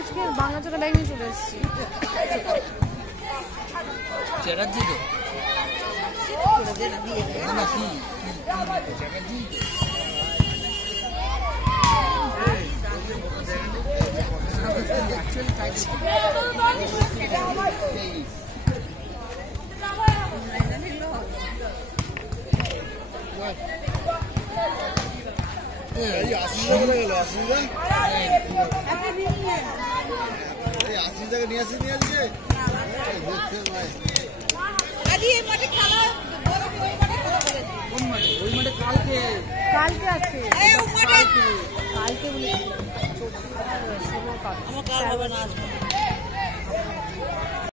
আজকে বাংলাচোরা ব্যাগ নিয়ে চলে এসেছি। চ্যাটার্জি তো কালকে আছে, কালকে বলে 16 কাল।